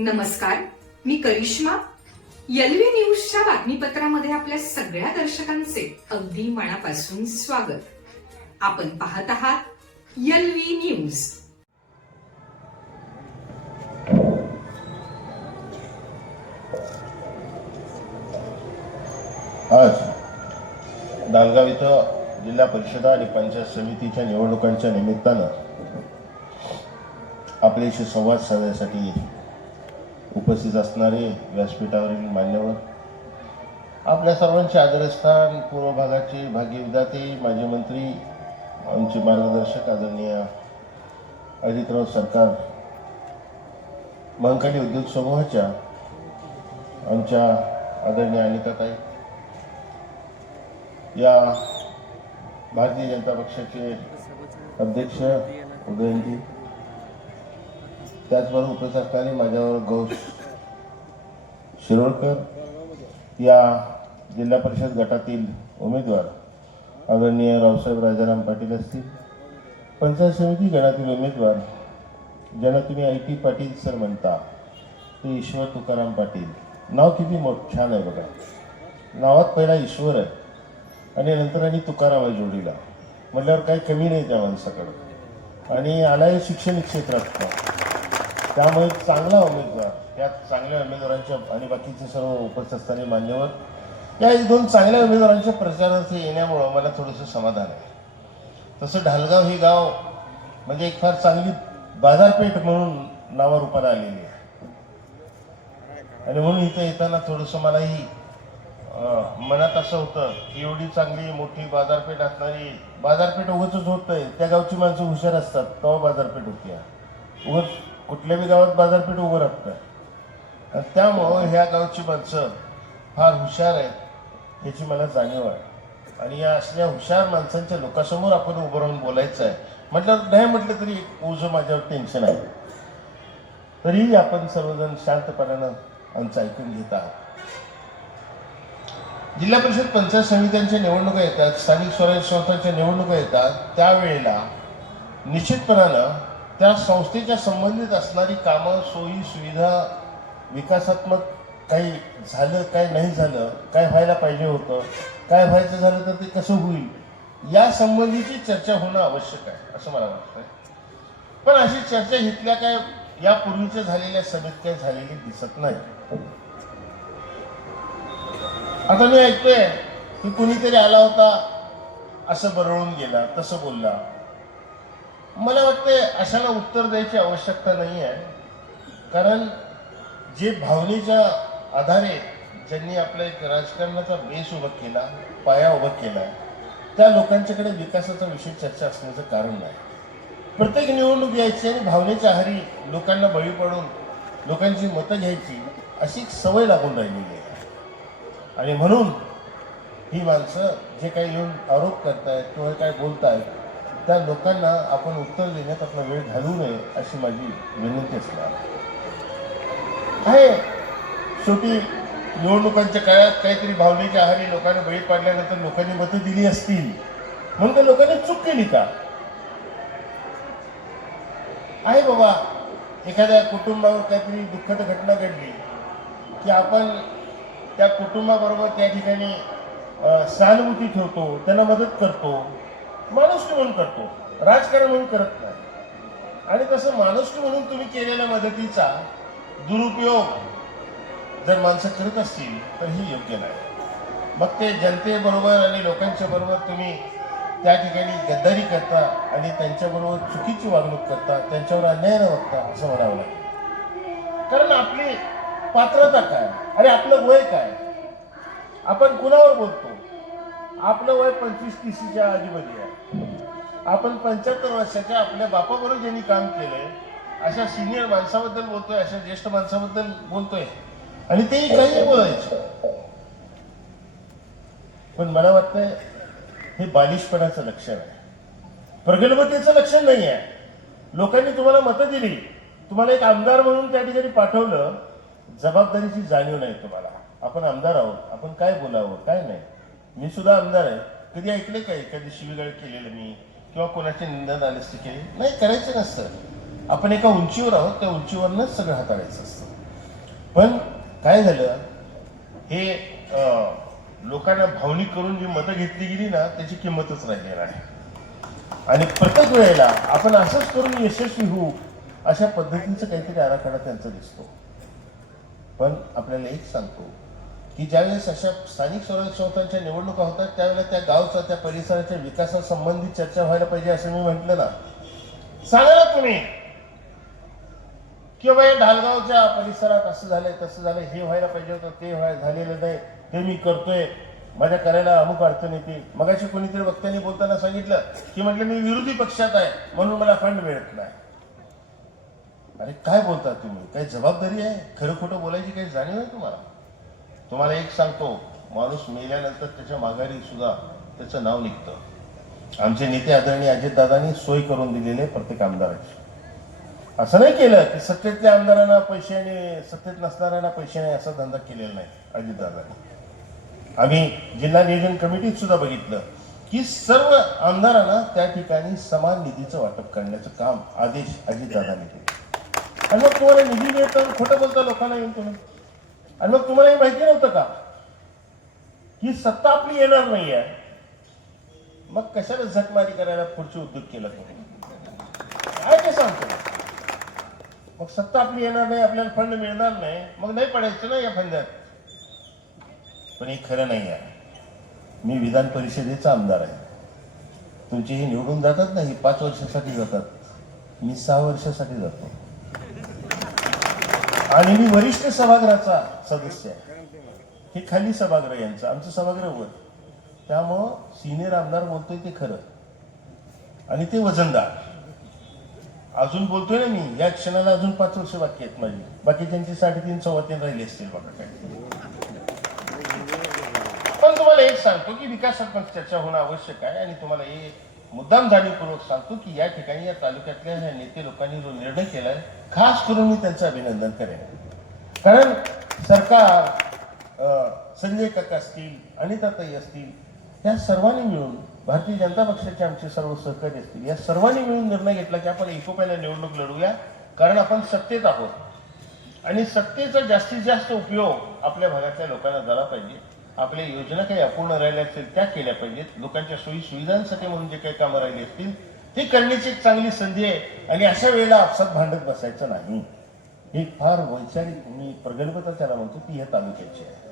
नमस्कार मी करिश्मा. एलव्ही न्यूजच्या बातमीपत्रामध्ये आपल्या सगळ्या दर्शकांचे अगदी मनापासून स्वागत. आपण पाहत आहात एलव्ही न्यूज. आज दालगाव इथं जिल्हा परिषदा आणि पंचायत समितीच्या निवडणुकांच्या निमित्तानं आपल्याशी संवाद साधण्यासाठी उपस्थित असणारे व्यासपीठावरील मान्यवर आपल्या सर्वांचे आदरस्थान पूर्व भागाचे भाग्यविधाते माजी मंत्री आमचे मार्गदर्शक आदरणीय अजितराव सरकार मांकाली उद्योग समूहाच्या आमच्या आदरणीय अनिताताई या भारतीय जनता पक्षाचे अध्यक्ष उदयनजी त्याचबरोबर उपस्थित माझ्यावर घोष शिरोडकर या जिल्हा परिषद गटातील उमेदवार आदरणीय रावसाहेब राजाराम पाटील असतील. पंचायत समिती गणातील उमेदवार ज्यांना तुम्ही आय टी पाटील सर म्हणता ते ईश्वर तुकाराम पाटील. नाव किती मोठ छान आहे बघा. नावात पहिला ईश्वर आहे आणि नंतर आणि तुकाराम आहे जोडीला. म्हटल्यावर काही कमी नाही त्या माणसाकडं. आणि आलाय शिक्षण क्षेत्रात. त्यामुळे चांगला उमेदवार या चांगल्या उमेदवारांच्या आणि बाकीचे सर्व उपस्थित असणारे मान्यवर या दोन चांगल्या उमेदवारांच्या प्रचारार्थ येण्यामुळं मला थोडंसं समाधान आहे. तसं ढालगाव हे गाव म्हणजे एक फार चांगली बाजारपेठ म्हणून नावारूपाला आलेली आहे. आणि म्हणून इथं येताना थोडंसं मलाही मनात असं होतं की एवढी चांगली मोठी बाजारपेठ असणारी बाजारपेठ उगच होत नाही. त्या गावची माणसं हुशार असतात तेव्हा बाजारपेठ होती. उगच कुठल्याही गावात बाजारपेठ उभं राहत नाही. आणि त्यामुळं ह्या गावची माणसं फार हुशार आहेत याची मला जाणीव आहे. आणि या असल्या हुशार माणसांच्या लोकांसमोर आपण उभं राहून बोलायचं आहे. म्हटलं नाही म्हटलं तरी ओझं माझ्यावर टेन्शन आहे. तरीही आपण सर्वजण शांतपणानं आमचं ऐकून घेत आहोत. जिल्हा परिषद पंचायत समित्यांच्या निवडणुका येतात स्थानिक स्वराज्य संस्थांच्या निवडणुका येतात त्यावेळेला निश्चितपणानं त्या संस्थेच्या संबंधित असणारी कामं सोयी सुविधा विकासात्मक काही झालं काय नाही झालं काय व्हायला पाहिजे होतं काय व्हायचं झालं तर ते कसं होईल या संबंधीची चर्चा होणं आवश्यक आहे असं मला वाटतं पण अशी चर्चा इथल्या काय यापूर्वीच्या झालेल्या सभेत काय झालेली दिसत नाही. आता मी ऐकतोय की कुणीतरी आला होता असं बरळून गेला तसं बोलला. मला वाटते अशाला उत्तर द्यायची आवश्यकता नाही आहे कारण जे भावनेच्या आधारे ज्यांनी आपल्या एक राजकारणाचा बेस उभा केला पाया उभा केला त्या लोकांच्याकडे विकासाचा विषय चर्चा असण्याचं कारण नाही. प्रत्येक निवडणूक यायची आणि भावनेच्या आहारी लोकांना बळी पडून लोकांची मतं घ्यायची अशी एक सवय लागून राहिलेली आहे. आणि म्हणून ही माणसं जे काही येऊन आरोप करतायत किंवा काय बोलतायत त्या लोकांना आपण उत्तर देण्यात आपला वेळ घालवू नये अशी माझी विनंती असणार. आहे. शेवटी निवडणुकांच्या काळात काहीतरी भावनेच्या आहारी लोकांना बळी पाडल्यानंतर लोकांनी मतं दिली असतील म्हणून त्या लोकांनी चूक केली का? आहे बाबा एखाद्या कुटुंबावर काहीतरी दुःखद घटना घडली की आपण त्या कुटुंबाबरोबर त्या ठिकाणी सहानुभूती ठेवतो त्यांना मदत करतो माणुसकी म्हणून करतो. राजकारण म्हणून करत नाही. आणि तसं माणुसकी म्हणून तुम्ही केलेल्या मदतीचा दुरुपयोग जर माणसं करत असतील तर ही योग्य नाही. मग ते जनतेबरोबर आणि लोकांच्या बरोबर तुम्ही त्या ठिकाणी गद्दारी करता आणि त्यांच्याबरोबर चुकीची वागणूक करता त्यांच्यावर अन्याय न वागता असं म्हणावं लागेल. कारण आपली पात्रता काय? अरे आपलं वय काय? आपण कुणावर बोलतो? आपलं वय पंचवीस तीसच्या आजीमध्ये आहे. आपण पंच्याहत्तर वर्षाच्या आपल्या बापाबरोबर ज्यांनी काम केलंय अशा सिनियर माणसाबद्दल बोलतोय अशा ज्येष्ठ माणसाबद्दल बोलतोय. आणि तेही काही बोलायचं. पण मला वाटतंय हे बालिशपणाचं लक्षण आहे. प्रगल्भतेचं लक्षण नाही आहे लोकांनी तुम्हाला मतं दिली. तुम्हाला एक आमदार म्हणून त्या ठिकाणी पाठवलं जबाबदारीची जाणीव नाही तुम्हाला. आपण आमदार आहोत आपण काय बोलावं काय नाही. मी सुद्धा आमदार आहे. कधी ऐकलं काय एखादी शिवीगाळ केलेलं मी? किंवा कोणाची निंदा नालस्ती केली. नाही करायचं नसतं. आपण एका उंचीवर आहोत त्या उंचीवरनंच सगळं हाताळायचं असतं. पण काय झालं? हे अं, लोकांना भावनिक करून जी मतं घेतली गेली ना त्याची किंमतच राहिली नाही. आणि प्रत्येक वेळेला आपण असंच करून यशस्वी होऊ अशा पद्धतीचं काहीतरी आराखडा त्यांचा दिसतो. पण आपल्याला एक सांगतो की ज्यावेळेस अशा स्थानिक स्वराज्य संस्थांच्या निवडणुका होतात त्यावेळेला त्या गावचा त्या परिसराच्या विकासासंबंधी चर्चा व्हायला पाहिजे असं मी म्हटलं ना. सांगा ना तुम्ही. किंवा या ढालगावच्या परिसरात असं झालंय तसं झालंय हे व्हायला पाहिजे होतं ते व्हाय झालेलं नाही ते मी करतोय. माझ्या करायला अमुक अडचण येते. मगाशी कोणीतरी वक्त्यांनी बोलताना सांगितलं की म्हटलं मी विरोधी पक्षात आहे म्हणून मला फंड मिळत नाही. अरे काय बोलता तुम्ही? काही जबाबदारी आहे? खरं खोटं बोलायची काही जाणीव आहे तुम्हाला? तुम्हाला एक सांगतो माणूस मेल्यानंतर त्याच्या माघारी सुद्धा त्याचं नाव निघतं. आमचे नेते आदरणीय अजितदादांनी सोय करून दिलेले प्रत्येक आमदाराची. असं नाही केलं की सत्तेतल्या आमदारांना पैसे आणि सत्तेत नसणाऱ्यांना पैसे नाही असा धंदा केलेला नाही अजितदादांनी आम्ही जिल्हा नियोजन कमिटीत सुद्धा बघितलं की सर्व आमदारांना त्या ठिकाणी समान निधीचं वाटप करण्याचं काम आदेश अजितदादांनी केले. आणि मग तुम्हाला निधी मिळतं खोटं बोलता लोकांना येऊन तुम्ही. आणि मग तुम्हाला हे माहिती नव्हतं का? ही सत्ता आपली येणार नाही आहे मग कशाला झटमारी करायला पुढचे उद्योग केला तुम्ही? काय ते सांगतो? मग सत्ता आपली येणार नाही आपल्याला फंड मिळणार नाही मग नाही पडायचं ना या फंडात पण हे खरं नाही आहे मी विधान परिषदेचा आमदार आहे. तुमचे हे निवडून जातात ना हे पाच वर्षासाठी जातात. मी सहा वर्षासाठी जातो. आणि मी वरिष्ठ सभागृहाचा सदस्य आहे. हे खाली सभागृह यांचं आमचं सभागृह वर. त्यामुळं सिनियर आमदार बोलतोय ते खरं. आणि ते वजनदार. अजून बोलतोय ना मी या क्षणाला अजून पाच वर्ष बाकी आहेत माझी. बाकी त्यांची साडेतीन सव्वा तीन राहिली असतील बघा काय पण तुम्हाला एक सांगतो की विकासात्मक चर्चा होणं आवश्यक आहे आणि तुम्हाला हे मुद्दाम जाणीवपूर्वक सांगतो की या ठिकाणी या तालुक्यातल्या ह्या नेते लोकांनी जो निर्णय केलाय खास करून मी त्यांचं अभिनंदन करेन. कारण सरकार संजय काका असतील अनिताताई असतील या सर्वांनी मिळून भारतीय जनता पक्षाचे आमचे सर्व सहकारी असतील या सर्वांनी मिळून निर्णय घेतला की आपण एकोप्याला निवडणूक लढूया कारण आपण सत्तेत आहोत. आणि सत्तेचा जास्तीत जास्त उपयोग आपल्या भागातल्या लोकांना झाला पाहिजे. आपल्या योजना काही अपूर्ण राहिल्या असतील त्या केल्या पाहिजेत. लोकांच्या सोयी सुविधांसाठी म्हणून जे काही कामं राहिली असतील ती करण्याची एक चांगली संधी आहे. आणि अशा वेळेला आपसात भांडत बसायचं नाही. ही फार वैचारिक मी प्रगल्भता त्याला म्हणतो ती ह्या तालुक्याची आहे.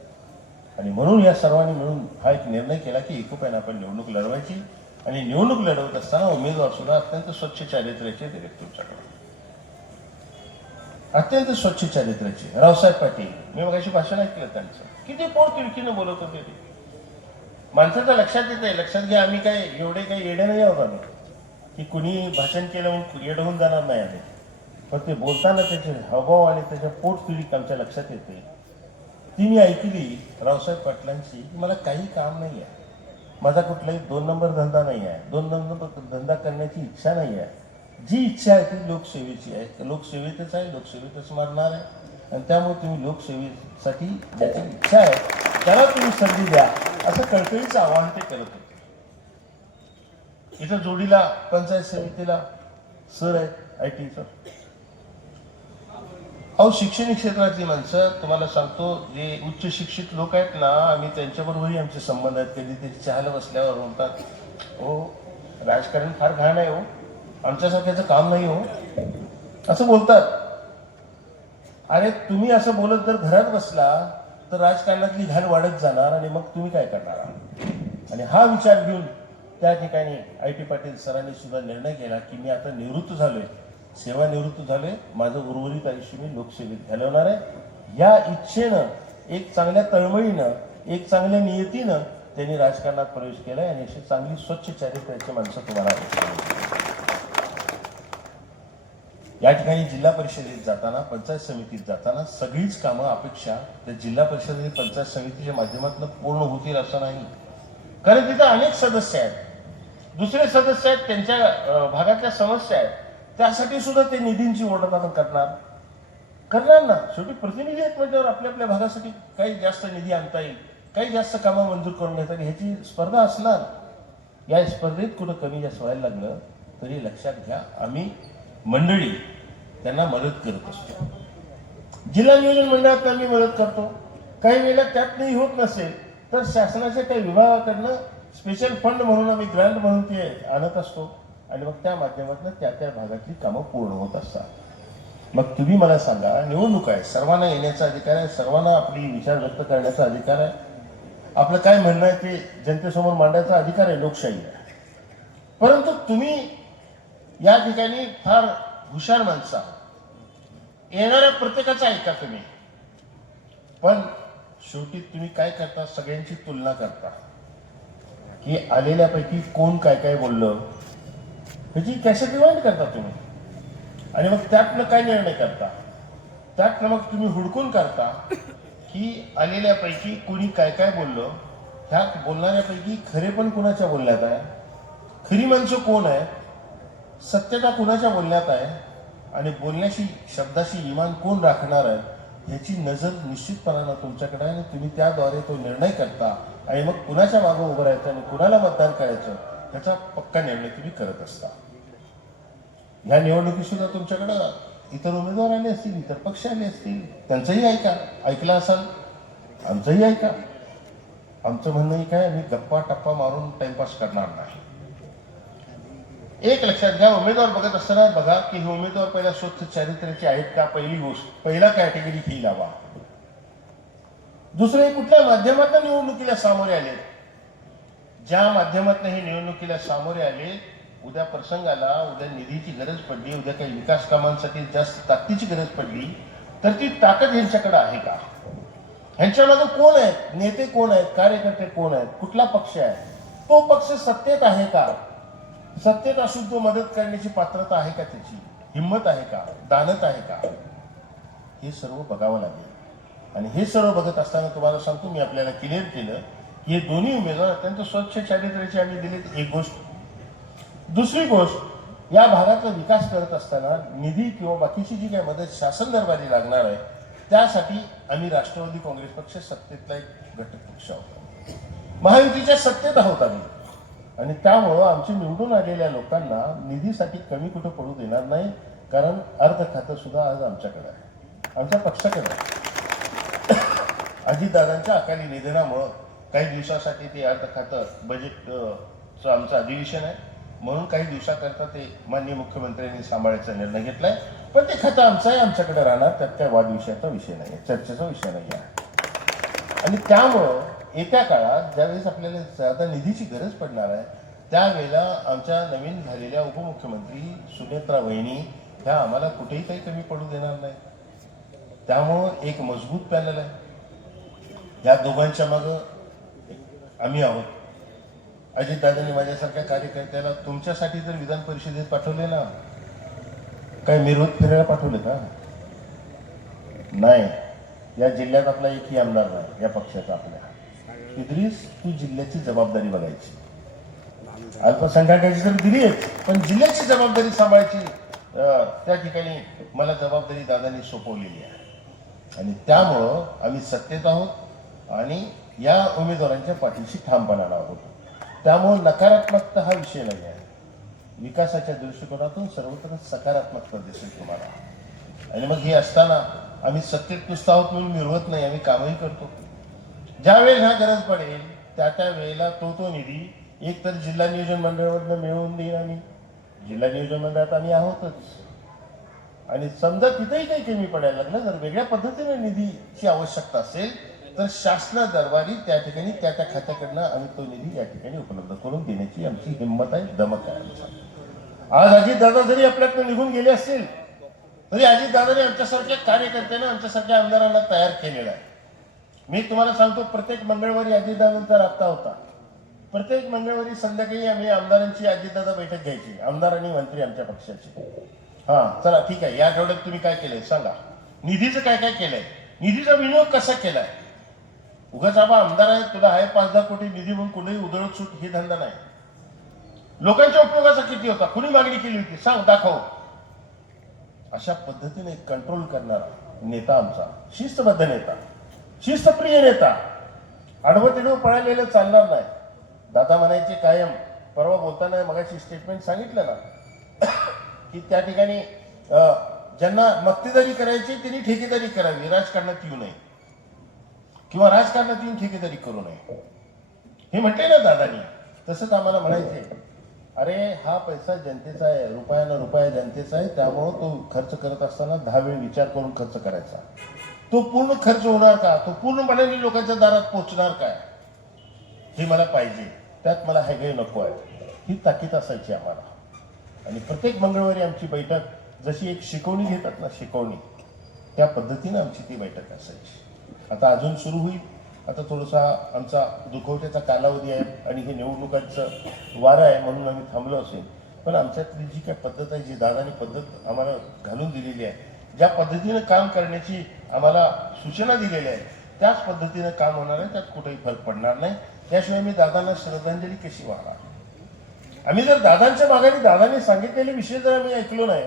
आणि म्हणून या सर्वांनी मिळून हा एक निर्णय केला की एकोप्याने आपण निवडणूक लढवायची. आणि निवडणूक लढवत असताना उमेदवार सुद्धा अत्यंत स्वच्छ चारित्र्याचे दिले तुमच्याकडे अत्यंत स्वच्छ चारित्र्याचे. रावसाहेब पाटील मी मगाशी भाषण ऐकलं त्यांचं. किती पोट तिडकीनं बोलत होते ते. माणसाच्या लक्षात येत आहे लक्षात घ्या आम्ही काय एवढे काही येडे नाही आहोत आम्ही. की कुणी भाषण केलं म्हणून येडं होऊन जाणार नाही आम्ही. पण ते बोलताना त्याचे हावभाव आणि त्याच्या पोट तिडीक आमच्या लक्षात येते. ती मी ऐकली रावसाहेब पाटलांची मला काही काम नाही आहे माझा कुठलाही दोन नंबर धंदा नाही आहे दोन नंबर धंदा करण्याची इच्छा नाही आहे जी इच्छा आहे ती लोकसेवेची आहे. लोकसेवेतच आहे लोकसेवेतच मारणार आहे. आणि त्यामुळे तुम्ही लोकसेवेसाठी ज्याची इच्छा आहे त्याला तुम्ही संधी द्या. असं कळकळीचं आवाहन ते करत होते. इथं जोडीला पंचायत समितीला सर आहेत आय टी सर. अहो शैक्षणिक क्षेत्रातली माणसं तुम्हाला सांगतो जे उच्च शिक्षित लोक आहेत ना आम्ही त्यांच्याबरोबरही आमचे संबंध आहेत. कधी ते चहाला बसल्यावर म्हणतात हो राजकारण फार घाण आहे हो. आमच्यासारख्याचं काम नाही हो. असं बोलतात. अरे तुम्ही असं बोलत जर घरात बसला तर राजकारणातली घाण वाढत जाणार आणि मग तुम्ही काय करणार आणि हा विचार घेऊन त्या ठिकाणी आय टी पाटील सरांनी सुद्धा निर्णय केला की मी आता निवृत्त झालोय. सेवानिवृत्त झालोय. माझं उर्वरित आयुष्य मी लोकसेवेत घालवणार आहे. या इच्छेनं एक चांगल्या तळमळीनं एक चांगल्या नियतीनं त्यांनी राजकारणात प्रवेश केला आणि अशी चांगली स्वच्छ चारित्र्याची माणसं तुम्हाला या ठिकाणी जिल्हा परिषदेत जाताना पंचायत समितीत जाताना सगळीच कामं अपेक्षा त्या जिल्हा परिषद आणि पंचायत समितीच्या माध्यमातून पूर्ण होतील असं नाही. कारण तिथं अनेक सदस्य आहेत. दुसरे सदस्य आहेत त्यांच्या भागातल्या समस्या आहेत. त्यासाठी सुद्धा ते निधींची ओढताना करणार. करणार ना. शेवटी प्रतिनिधी आहेत म्हटल्यावर आपल्या आपल्या भागासाठी. काही जास्त निधी आणता येईल. काही जास्त कामं मंजूर करून घेता येईल. ह्याची स्पर्धा असणार. या स्पर्धेत कुठं कमी जास्त व्हायला लागलं तरी लक्षात घ्या. आम्ही मंडळी त्यांना मदत करत असतो. जिल्हा नियोजन मंडळात आम्ही मदत करतो. काही वेळेला त्यात नाही होत नसेल तर शासनाच्या काही विभागाकडनं स्पेशल फंड म्हणून आम्ही ग्रँट म्हणून ते आणत असतो. आणि मग त्या माध्यमातून त्या त्या भागातली कामं पूर्ण होत असतात. मग तुम्ही मला सांगा निवडणूक आहे. सर्वांना येण्याचा अधिकार आहे. सर्वांना आपली विचार व्यक्त करण्याचा अधिकार आहे. आपलं काय म्हणणं आहे ते जनतेसमोर मांडायचा अधिकार आहे लोकशाही आहे परंतु तुम्ही या ठिकाणी फार हुशार माणसं आहोत. येणाऱ्या प्रत्येकाचा ऐका तुम्ही. पण शेवटी तुम्ही काय करता? सगळ्यांची तुलना करता. की आलेल्यापैकी कोण काय काय बोललं? ह्याची कॅसेट रिवाइंड करता तुम्ही. आणि मग त्यातनं काय निर्णय करता? त्यातनं मग तुम्ही हुडकून करता की आलेल्यापैकी कोणी काय काय बोललं? ह्यात बोलणाऱ्यापैकी खरे पण कुणाच्या बोलण्यात आहे? खरी माणसं कोण आहे सत्यता कुणाच्या बोलण्यात आहे? आणि बोलण्याशी शब्दाशी इमान कोण राखणार आहे? ह्याची नजर निश्चितपणानं तुमच्याकडे आहे आणि तुम्ही त्याद्वारे तो निर्णय करता. आणि मग कुणाच्या मागं उभं राहायचं आणि कुणाला मतदान करायचं ह्याचा पक्का निर्णय तुम्ही करत असता. ह्या निवडणुकीत सुद्धा तुमच्याकडं इतर उमेदवार आले असतील इतर पक्ष आले असतील त्यांचंही ऐका. ऐकलं असाल? आमचंही ऐका. आमचं म्हणणंही काय आम्ही गप्पा टप्पा मारून टाइमपास करणार नाही. एक लक्षात घ्या उमेदवार बघत असताना बघा की हे उमेदवार पहिला स्वच्छ चारित्र्याचे आहेत का? पहिली गोष्ट पहिला कॅटेगरी फी लावा. दुसरे कुठल्या माध्यमातून निवडणुकीला सामोरे आले? ज्या माध्यमातून हे निवडणुकीला सामोरे आले उद्या प्रसंगाला उद्या निधीची गरज पडली उद्या काही विकास कामांसाठी जास्त ताकदीची गरज पडली तर ती ताकद यांच्याकडे आहे का? ह्यांच्या मागे कोण आहेत? नेते कोण आहेत? कार्यकर्ते कोण आहेत? कुठला पक्ष आहे? तो पक्ष सत्तेत आहे का? सत्तेत असून तो मदत करण्याची पात्रता आहे का त्याची? हिंमत आहे का? दानत आहे का? हे सर्व बघावं लागेल. आणि हे सर्व बघत असताना तुम्हाला सांगतो मी आपल्याला क्लिअर केलं की हे दोन्ही उमेदवार अत्यंत स्वच्छ चारित्र्याचे आम्ही दिलेत एक गोष्ट. दुसरी गोष्ट या भागाचा विकास करत असताना निधी किंवा बाकीची जी काही मदत शासन दरबारी लागणार आहे त्यासाठी आम्ही राष्ट्रवादी काँग्रेस पक्ष सत्तेतला एक घटक पक्ष आहोत. महायुतीच्या सत्तेत आहोत आम्ही. आणि त्यामुळं आमची निवडून आलेल्या लोकांना निधीसाठी कमी कुठं पडू देणार नाही कारण अर्ध खातं सुद्धा आज आमच्याकडे आहे. आमच्या पक्षाकडे आहे अजितदादांच्या अकाली निधनामुळं काही दिवसासाठी ते अर्ध खातं बजेटचं आमचं अधिवेशन आहे. म्हणून काही दिवसाकरता ते माननीय मुख्यमंत्र्यांनी सांभाळायचा निर्णय घेतलाय. पण ते खातं आमचं आहे आमच्याकडे राहणार त्यात काय वादविषयाचा विषय नाही आहे चर्चेचा विषय नाही आहे आणि त्यामुळं येत्या काळात ज्यावेळेस आपल्याला ज्यादा निधीची गरज पडणार आहे त्यावेळेला आमच्या नवीन झालेल्या उपमुख्यमंत्री सुनेत्रा वहिनी ह्या आम्हाला कुठेही काही कमी पडू देणार नाही त्यामुळं एक मजबूत पॅनल आहे. या दोघांच्या मागं आम्ही आहोत. अजितदादांनी माझ्यासारख्या कार्यकर्त्याला तुमच्यासाठी जर विधान परिषदेत पाठवले ना काय मिरवत फिरायला पाठवले का नाही. या जिल्ह्यात आपला एकही आमदार नाही या पक्षाचा आपल्या. इद्रिस तू जिल्ह्याची जबाबदारी बघायची. अल्पसंख्याकाची तर दिली आहे पण जिल्ह्याची जबाबदारी सांभाळायची त्या ठिकाणी मला जबाबदारी दादांनी सोपवलेली आहे. आणि त्यामुळं आम्ही सत्तेत आहोत आणि या उमेदवारांच्या पाठीशी ठामपणाला आहोत. त्यामुळं नकारात्मकता हा विषय नाही आहे. विकासाच्या दृष्टिकोनातून सर्वत्र सकारात्मकता दिसेल तुम्हाला. आणि मग हे असताना आम्ही सत्तेत नुसतं आहोत म्हणून मिळवत नाही आम्ही कामही करतो. ज्यावेळेस ह्या गरज पडेल त्या त्या वेळेला तो तो निधी एक तर जिल्हा नियोजन मंडळामधनं मिळवून देईन आम्ही जिल्हा नियोजन मंडळात आम्ही आहोतच. आणि समजा तिथेही काही कमी पडायला लागलं जर वेगळ्या पद्धतीने निधीची आवश्यकता असेल तर शासना दरबारी त्या ठिकाणी त्या त्या खात्याकडनं आम्ही तो निधी या ठिकाणी उपलब्ध करून देण्याची आमची हिंमत आहे दमक आहे आमचा. आज अजितदादा जरी आपल्याकडनं निघून गेले असतील तरी अजितदादाने आमच्यासारख्या कार्यकर्त्यांना आमच्यासारख्या आमदारांना तयार केलेला आहे. मी तुम्हाला सांगतो प्रत्येक मंगळवारी अजितदादांचा राबता होता. प्रत्येक मंगळवारी संध्याकाळी आम्ही आमदारांची अजितदादा बैठक घ्यायची आमदार आणि मंत्री आमच्या पक्षाची. हा चला ठीक आहे. या आठवड्यात तुम्ही काय केलंय सांगा. निधीचं काय काय केलंय? निधीचा विनियोग कसा केलाय? उगाच आबा आमदार आहे तुला आहे पाच दहा कोटी निधी म्हणून कुठेही उधळत सूट हे धंदा नाही. लोकांच्या उपयोगाचा किती होता? कुणी मागणी केली होती? सांग दाखव. अशा पद्धतीने कंट्रोल करणारा नेता आमचा शिस्तबद्ध नेता. शिस्तप्रिय नेता आडवं पळालेलं चालणार नाही. दादा म्हणायचे कायम परवा बोलताना मगाशी स्टेटमेंट सांगितलं ना की त्या ठिकाणी ज्यांना मक्तेदारी करायची त्यांनी ठेकेदारी करावी राजकारणात येऊ नये. किंवा राजकारणात येऊन ठेकेदारी करू नये. हे म्हटले ना दादानी. तसंच आम्हाला म्हणायचे अरे हा पैसा जनतेचा आहे रुपयानं रुपया जनतेचा आहे त्यामुळं तो खर्च करत असताना दहा वेळ विचार करून खर्च करायचा. तो पूर्ण खर्च होणार का? तो पूर्णपणे लोकांच्या दारात पोहोचणार काय? हे मला पाहिजे. त्यात मला हे नको आहे. ही ताकीद असायची आम्हाला. आणि प्रत्येक मंगळवारी आमची बैठक जशी एक शिकवणी घेतात ना शिकवणी त्या पद्धतीनं आमची ती बैठक असायची. आता अजून सुरू होईल. आता थोडासा आमचा दुखवट्याचा कालावधी आहे आणि हे निवडणुकांचं वारं आहे म्हणून आम्ही थांबलो असेल. पण आमच्यातली जी काय पद्धत आहे जी दादानी पद्धत आम्हाला घालून दिलेली आहे ज्या पद्धतीनं काम करण्याची आम्हाला सूचना दिलेल्या आहेत. त्याच पद्धतीनं काम होणार आहे त्यात कुठेही फरक पडणार नाही. त्याशिवाय मी दादांना श्रद्धांजली कशी वाहणार? आम्ही जर दादांच्या मागाने दादांनी सांगितलेले विषय जर आम्ही ऐकलो नाही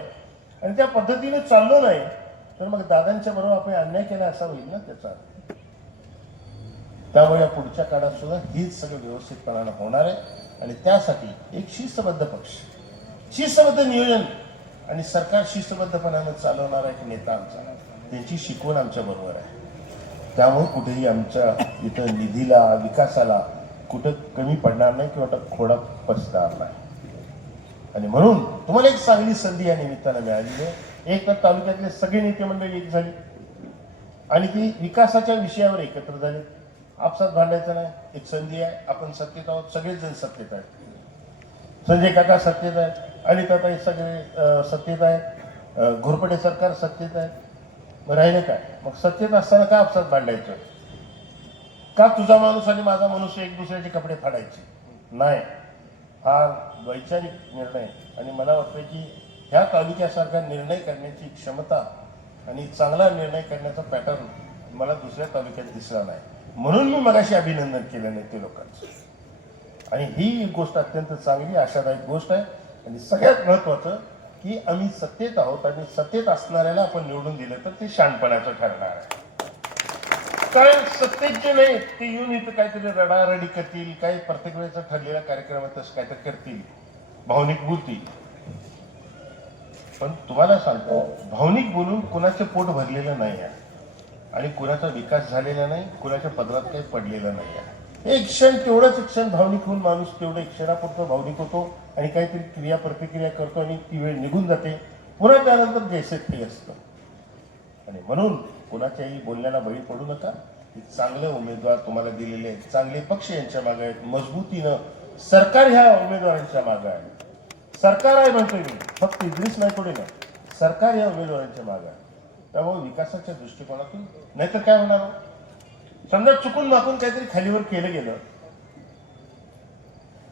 आणि त्या पद्धतीने चाललो नाही तर मग दादांच्या बरोबर आपण अन्याय केला असा होईल ना त्याचा? त्यामुळे या पुढच्या काळात सुद्धा हीच सगळं व्यवस्थितपणानं होणार आहे आणि त्यासाठी एक शिस्तबद्ध पक्ष शिस्तबद्ध नियोजन आणि सरकार शिस्तबद्धपणानं चालवणारा एक नेता आमचा. त्याची शिकवण आमच्या बरोबर आहे. त्यामुळे कुठेही आमच्या इथं निधीला विकासाला कुठं कमी पडणार नाही किंवा खोडा पसणार नाही. आणि म्हणून तुम्हाला एक चांगली संधी या निमित्तानं मिळालेली आहे. एक तर तालुक्यातले सगळे नेते मंडळी एक झाली. आणि ती विकासाच्या विषयावर एकत्र झाले. आपसात भांडायचं नाही. एक संधी आहे. आपण सत्तेत आहोत. सगळेजण सत्तेत आहेत. संजय काका सत्तेत आहेत. अनिताताई सगळे सत्तेत आहेत. घोरपडे सरकार सत्तेत आहे राहिलं काय? मग सत्तेत असताना का आपसात भांडायचं? का तुझा माणूस आणि माझा मनुष्य एक दुसऱ्याचे कपडे फाडायचे? नाही. हा वैचारिक निर्णय. आणि मला वाटतं की ह्या तालुक्यासारखा निर्णय करण्याची क्षमता आणि चांगला निर्णय करण्याचा पॅटर्न मला दुसऱ्या तालुक्यात दिसला नाही. म्हणून मी मगाशी अभिनंदन केलं नाही ते लोकांचं. आणि ही एक गोष्ट अत्यंत चांगली आशादायक गोष्ट आहे. आणि सगळ्यात महत्वाचं की आम्ही सत्तेत आहोत आणि सत्तेत असणाऱ्याला आपण निवडून दिलं तर ते शानपणाचं ठरणार आहे. कारण सत्तेत जे नाही ते येऊन इथं काहीतरी रडारडी करतील काही प्रत्येक वेळेचा ठरलेल्या कार्यक्रमात आहे तसं काहीतरी करतील. भावनिक बोलतील. पण तुम्हाला सांगतो भावनिक बोलून कुणाचे पोट भरलेलं नाही आहे आणि कुणाचा विकास झालेला नाही कुणाच्या पदरात काही पडलेलं नाही आहे एक क्षण तेवढाच एक क्षण भावनिक होऊन माणूस तेवढं एक क्षणापुरतं भावनिक होतो. आणि काहीतरी क्रिया प्रतिक्रिया करतो आणि ती वेळ निघून जाते. पुन्हा त्यानंतर जैसेत ते असतं. आणि म्हणून कुणाच्याही बोलण्याला बळी पडू नका. चांगले उमेदवार तुम्हाला दिलेले आहेत. चांगले पक्ष यांच्या मागे आहेत. मजबूतीनं सरकार ह्या उमेदवारांच्या मागे आहे. सरकार आहे म्हणतोय मी. फक्त इद्रिस नाही पुढे नाही. सरकार या उमेदवारांच्या मागे आहे. त्यामुळे विकासाच्या दृष्टिकोनातून नाहीतर काय होणार? समजा चुकून माकून काहीतरी खालीवर केलं गेलं.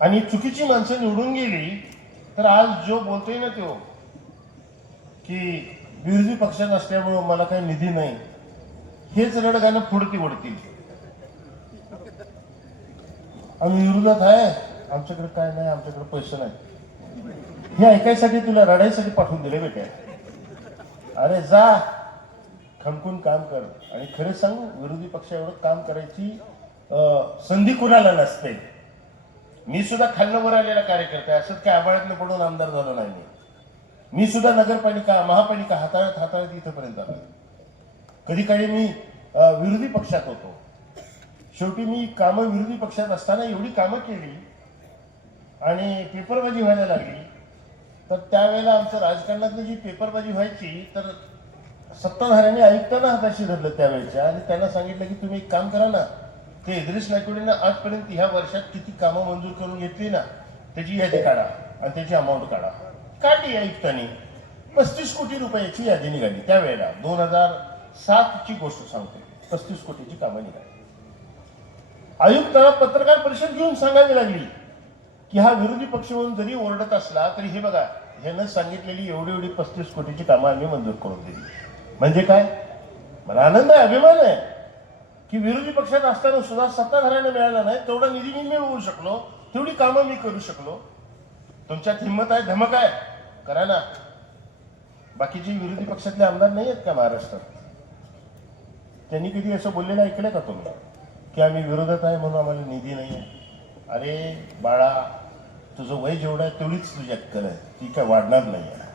आणि चुकीची माणसं निवडून गेली तर आज जो बोलतोय ना तो की विरोधी पक्षात असल्यामुळं मला काही निधी नाही हेच रडगाणं पुढती वडतील आम्ही विरोधात आहे आमच्याकडे काय नाही आमच्याकडे पैसे नाही. हे ऐकायसाठी तुला रडायसाठी पाठवून दिले बेटे. अरे जा खणकून काम कर. आणि खरं सांगू विरोधी पक्ष एवढं काम करायची अं, संधी कुणाला नसते. मी सुद्धा खाल्लं आलेला कार्यकर्ता आहे. असंच काय आबाळ्यातनं पडून आमदार झालो नाही मी. मी सुद्धा नगरपालिका महापालिका हाताळत हाताळत इथंपर्यंत आलो कधी काही मी विरोधी पक्षात होतो. शेवटी मी कामं विरोधी पक्षात असताना एवढी कामं केली आणि पेपरबाजी व्हायला लागली तर त्यावेळेला आमचं राजकारणातली जी पेपरबाजी व्हायची तर सत्ताधाऱ्यांनी आयुक्तांना हाताशी धरलं त्यावेळेच्या आणि त्यांना सांगितलं की तुम्ही एक काम करा ना ते इद्रिस नायकोडीनं आजपर्यंत ह्या वर्षात किती कामं मंजूर करून घेतली ना त्याची यादी काढा आणि त्याची अमाऊंट काढा. काढली आयुक्तांनी पस्तीस कोटी रुपयाची यादी निघाली. त्यावेळेला दोन हजार सातची गोष्ट सांगते पस्तीस कोटीची कामं निघाली. आयुक्ताला पत्रकार परिषद घेऊन सांगावी लागली की हा विरोधी पक्ष म्हणून जरी ओरडत असला तरी हे बघा ह्यानं सांगितलेली एवढी एवढी पस्तीस कोटीची कामं आम्ही मंजूर करून दिली. म्हणजे काय? मला आनंद आहे अभिमान आहे. की विरोधी पक्षात असताना सुद्धा सत्ताधाऱ्यांना मिळाला नाही तेवढा निधी मी मिळवू शकलो तेवढी कामं मी करू शकलो. तुमच्यात हिंमत आहे धमक आहे. करा ना. बाकीचे विरोधी पक्षातले आमदार नाही आहेत का महाराष्ट्रात? त्यांनी कधी असं बोललेलं ऐकलं का तुम्ही? की आम्ही विरोधात आहे म्हणून आम्हाला निधी नाही आहे. अरे बाळा तुझं वय जेवढं आहे तेवढीच तुझी अक्कल आहे. ती काय वाढणार नाही आहे.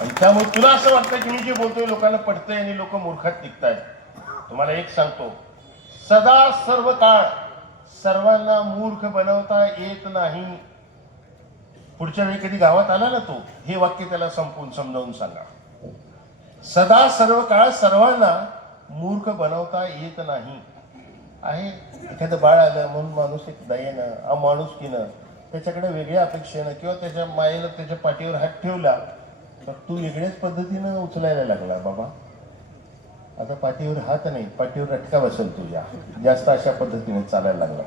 आणि त्यामुळे तुला असं वाटतं की मी जे बोलतोय लोकांना पडतंय आणि लोक मूर्खात निघतायत. तुम्हाला एक सांगतो. सदा सर्व काळ सर्वांना मूर्ख बनवता येत नाही. पुढच्या वेळी कधी गावात आला ना तो हे वाक्य त्याला संपवून समजावून सांगा. सदा सर्व काळ सर्वांना मूर्ख बनवता येत नाही. आहे एखादं बाळ आलं म्हणून माणूस एक दयेनं अमाणुसकीनं त्याच्याकडे वेगळ्या अपेक्षेनं किंवा त्याच्या मायेनं त्याच्या पाठीवर हात ठेवला तर तू वेगळ्याच पद्धतीनं उचलायला लागला बाबा. आता पाठीवर हात नाही पाठीवर रटका बसेल तुझ्या. जास्त अशा पद्धतीने चालायला लागला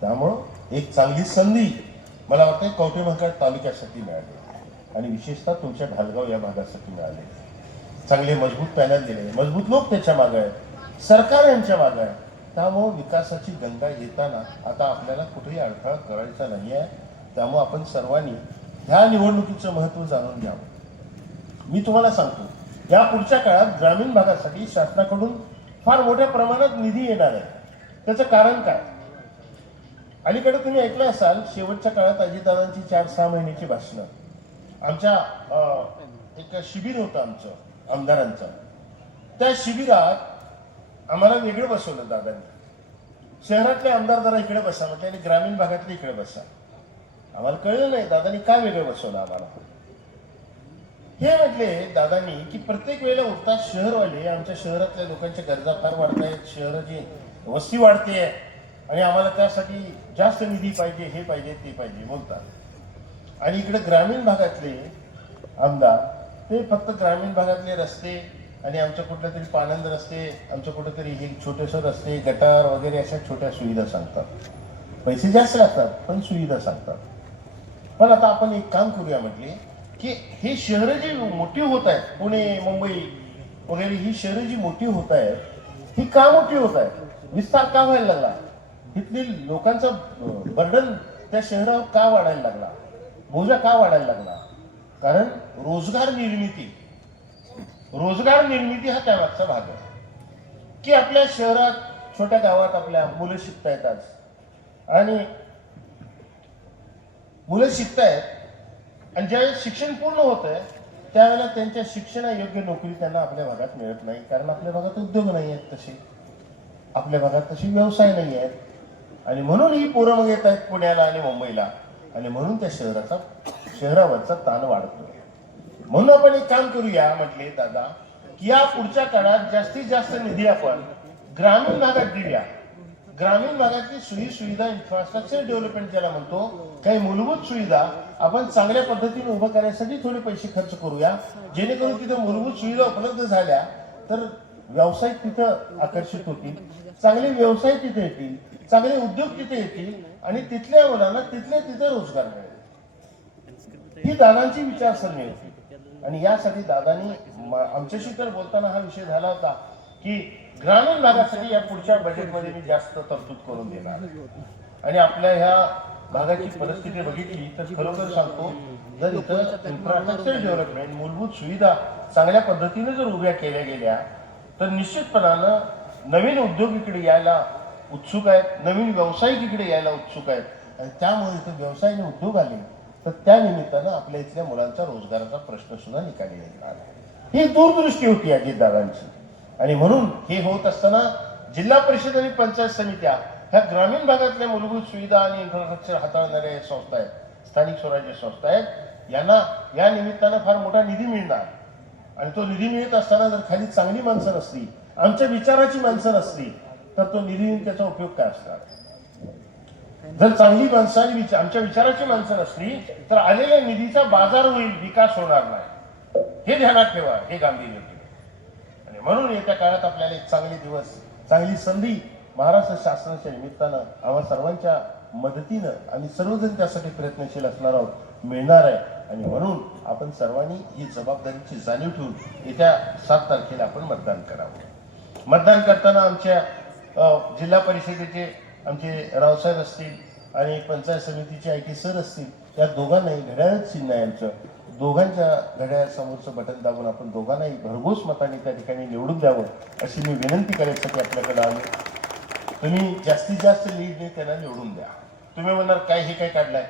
त्यामुळं एक चांगली संधी मला वाटतं कवठे महाकाळ तालुक्यासाठी मिळाली. आणि विशेषतः तुमच्या ढालगाव या भागासाठी मिळाले. चांगले मजबूत पॅनल दिले. मजबूत लोक त्याच्यामागे आहेत. सरकार यांच्या मागे आहे त्यामुळं विकासाची गंगा येताना आता आपल्याला कुठेही अडथळा करायचा नाही आहे. त्यामुळं आपण सर्वांनी ह्या निवडणुकीचं महत्त्व जाणून घ्यावं. मी तुम्हाला सांगतो या पुढच्या काळात ग्रामीण भागासाठी शासनाकडून फार मोठ्या प्रमाणात निधी येणार आहे. त्याचं कारण काय? अलीकडे तुम्ही ऐकलं असाल शेवटच्या काळात अजितदादांची चार सहा महिन्याची भाषणं. आमच्या एक शिबिर होतं आमचं आमदारांचं. त्या शिबिरात आम्हाला वेगळं बसवलं दादांनी. शहरातले आमदार जरा इकडे बसा म्हटले आणि ग्रामीण भागातले इकडे बसा. आम्हाला कळलं नाही दादांनी काय वेगळं बसवलं आम्हाला? हे म्हटले दादांनी की प्रत्येक वेळेला उठतात शहरवाले आमच्या शहरातल्या लोकांच्या गरजा फार वाढतायत. शहराची वस्ती वाढते आणि आम्हाला त्यासाठी जास्त निधी पाहिजे हे पाहिजे ते पाहिजे बोलतात. आणि इकडे ग्रामीण भागातले आमदार ते फक्त ग्रामीण भागातले रस्ते आणि आमच्या कुठल्या तरी पानंद रस्ते आमच्या कुठेतरी हे छोटेसे रस्ते गटार वगैरे अशा छोट्या सुविधा सांगतात. पैसे जास्त लागतात पण सुविधा सांगतात. पण आता आपण एक काम करूया म्हटले की हे शहरं जी मोठी होत आहेत पुणे मुंबई वगैरे ही शहरं जी मोठी होत आहेत ही का मोठी होत आहेत? विस्तार का व्हायला लागला? तिथली लोकांचं बर्डन त्या शहरावर का वाढायला लागला? बोजा का वाढायला लागला? कारण रोजगार निर्मिती रोजगार निर्मिती हा त्यामागचा भाग आहे. की आपल्या शहरात छोट्या गावात आपल्या मुलं शिकता येतात आणि मुलं शिकतायत आणि ज्यावेळेस शिक्षण पूर्ण होत आहे त्यावेळेला त्यांच्या शिक्षणायोग्य नोकरी त्यांना आपल्या भागात मिळत नाही. कारण आपल्या भागात उद्योग नाही आहेत तसे. आपल्या भागात तसे व्यवसाय नाही आहेत. आणि म्हणून ही पोरं मग येत आहेत पुण्याला आणि मुंबईला. आणि म्हणून त्या शहराचा शहरावरचा ताण वाढतोय. म्हणून आपण एक काम करूया म्हटले दादा की या पुढच्या काळात जास्तीत जास्त निधी आपण ग्रामीण भागात देऊया. ग्रामीण भागातली सोयी सुविधा इन्फ्रास्ट्रक्चर डेव्हलपमेंट ज्याला म्हणतो काही मूलभूत सुविधा आपण चांगल्या पद्धतीने उभं करण्यासाठी थोडे पैसे खर्च करूया. जेणेकरून तिथं मूलभूत सुविधा उपलब्ध झाल्या तर व्यावसायिक तिथं आकर्षित होतील. चांगले व्यवसाय तिथे येतील चांगले उद्योग तिथे येतील आणि तिथल्या मुलांना तिथले तिथे रोजगार मिळेल. ही दादांची विचारसरणी होती. आणि यासाठी दादांनी आमच्याशी तर बोलताना हा विषय झाला होता. की ग्रामीण भागासाठी या पुढच्या बजेटमध्ये मी जास्त तरतूद करून देणार. आणि आपल्या ह्या भागाची परिस्थिती बघितली तर खरोखर सांगतो जर इथं इन्फ्रास्ट्रक्चर डेव्हलपमेंट मूलभूत सुविधा चांगल्या पद्धतीने जर उभ्या केल्या गेल्या तर निश्चितपणानं नवीन उद्योग इकडे यायला उत्सुक आहेत नवीन व्यावसायिक इकडे यायला उत्सुक आहेत. आणि त्यामुळे इथं व्यवसाय आणि उद्योग आले तर त्या निमित्तानं आपल्या इथल्या मुलांचा रोजगाराचा प्रश्न सुद्धा निकाली येणार ही दूरदृष्टी होती अजितदादांची. आणि म्हणून हे होत असताना जिल्हा परिषद आणि पंचायत समित्या ह्या ग्रामीण भागातल्या मूलभूत सुविधा आणि इन्फ्रास्ट्रक्चर हाताळणाऱ्या संस्था आहेत स्थानिक स्वराज्य संस्था आहेत. यांना या निमित्तानं फार मोठा निधी मिळणार. आणि तो निधी मिळत असताना जर खाली चांगली माणसं नसली आमच्या विचाराची माणसं नसली तर तो निधी त्याचा उपयोग काय असणार? जर चांगली माणसं आणि विचार आमच्या विचाराची माणसं नसली तर आलेल्या निधीचा बाजार होईल विकास होणार नाही. हे ध्यानात ठेवा हे गांभीर्य. म्हणून येत्या काळात आपल्याला एक चांगले दिवस चांगली संधी महाराष्ट्र शासनाच्या निमित्तानं आम्हा सर्वांच्या मदतीनं आम्ही सर्वजण त्यासाठी प्रयत्नशील असणार आहोत मिळणार आहे. आणि म्हणून आपण सर्वांनी ही जबाबदारीची जाणीव ठेवून येत्या सात तारखेला आपण मतदान करावं. मतदान करताना आमच्या जिल्हा परिषदेचे आमचे रावसाहेब असतील आणि पंचायत समितीचे आय टी सर असतील या दोघांनाही घड्याळच चिन्ह आहे आमचं. दोघांच्या घड्याळासमोरचं बटन दाबून आपण दोघांनाही भरघोस मताने त्या ठिकाणी निवडून द्यावं अशी मी विनंती करायसाठी आपल्याकडे आलो. तुम्ही जास्तीत जास्त लीडने त्यांना निवडून द्या. तुम्ही म्हणणार काय हे काय काढलाय?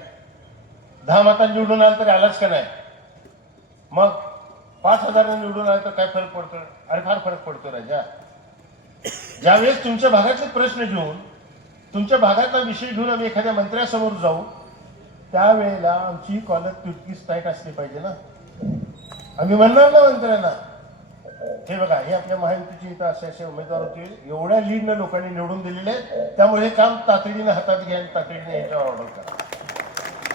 दहा मतांनी निवडून आलं तरी आलाच का नाही? मग पाच हजारांनी निवडून आलं तर काय फरक पडतो? अरे फार फरक पडतो राजा. ज्यावेळेस तुमच्या भागातले प्रश्न घेऊन तुमच्या भागातला विषय घेऊन आम्ही एखाद्या मंत्र्यासमोर जाऊ त्यावेळेला आमची कॉलर तितकीच स्ट्राईक असली पाहिजे ना. आम्ही म्हणणार ना मंत्र्यांना हे बघा हे आपल्या महायुतीचे इथं असे असे उमेदवार होते एवढ्या लीडनं लोकांनी निवडून दिलेले आहेत त्यामुळे हे काम तातडीने हातात घ्या आणि तातडीने याच्यावर ऑर्डर करा.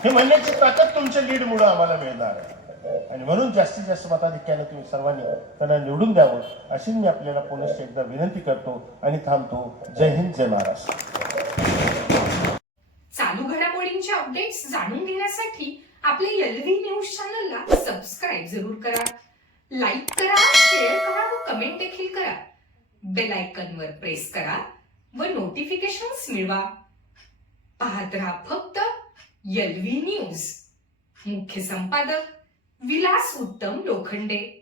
हे म्हणण्याची ताकद तुमच्या लीडमुळे आम्हाला मिळणार आहे. आणि म्हणून जास्तीत जास्त मताधिक्याने तुम्ही सर्वांनी त्यांना निवडून द्यावं अशी मी आपल्याला पुनश्च एकदा विनंती करतो आणि थांबतो. जय हिंद जय महाराष्ट्र. चालू घडामोडींचे अपडेट्स जाणून घेण्यासाठी आपल्या एलव्ही न्यूज चॅनलला सबस्क्राईब जरूर करा. लाईक करा शेअर करा व कमेंट देखील करा. बेल आयकॉन वर प्रेस करा व नोटिफिकेशन्स मिळवा. पाहत राहा फक्त एलव्ही न्यूज मुख्य संपादक विलास उत्तम लोखंडे.